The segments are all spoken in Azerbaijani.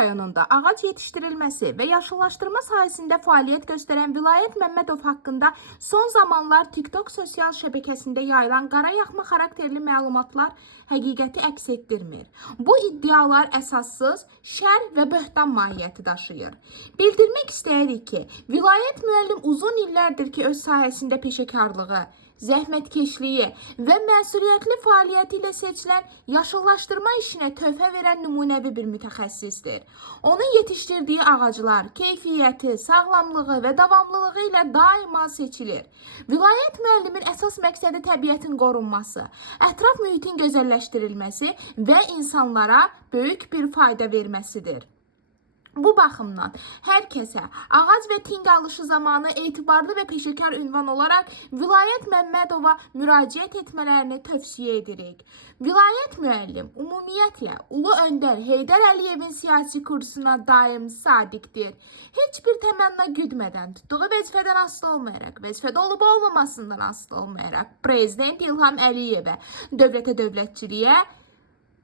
rayonunda ağac yetiştirilməsi və yaşıllaşdırma sahəsində fəaliyyət göstərən Vilayət Məmmədov haqqında son zamanlar TikTok sosial şəbəkəsində yayılan qara yaxma xarakterli məlumatlar həqiqəti əks etdirmir. Bu iddialar əsassız, şər və böhtan mahiyyəti daşıyır. Bildirmək istəyirik ki, Vilayət müəllim uzun illərdir ki, öz sahəsində peşəkarlığı, zəhmətkeşliyi və məsuliyyətli fəaliyyəti ilə seçilən yaşıllaşdırma işinə töhfə verən nümunəvi bir mütəxəssisdir. Onun yetişdirdiyi ağaclar, keyfiyyəti, sağlamlığı və davamlılığı ilə daima seçilir. Vilayət müəllimin əsas məqsədi təbiətin qorunması, ətraf mühitin gözəlləşdirilməsi və insanlara böyük bir fayda verməsidir. Bu baxımdan hər kəsə ağac və ting alışı zamanı etibarlı və peşəkar ünvan olaraq Vilayət Məmmədova müraciət etmələrini tövsiyə edirik. Vilayət müəllim ümumiyyətlə Ulu Öndər Heydər Əliyevin siyasi kursuna daim sadiqdir. Heç bir təmənna güdmədən, tutduğu vəzifədən asılı olmayaraq, vəzifədə olub olmamasından asılı olmayaraq, Prezident İlham Əliyevə, dövlətə dövlətçiliyə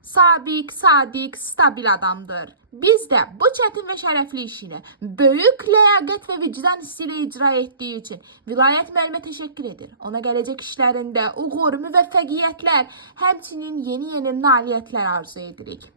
sabiq, sadiq, stabil adamdır. Biz də bu çətin və şərəfli işini böyük ləyaqət və vicdan hissi ilə icra etdiyi üçün Vilayət müəllimə təşəkkür edir. Ona gələcək işlərində uğur, müvəffəqiyyətlər, həmçinin yeni nailiyyətlər arzu edirik.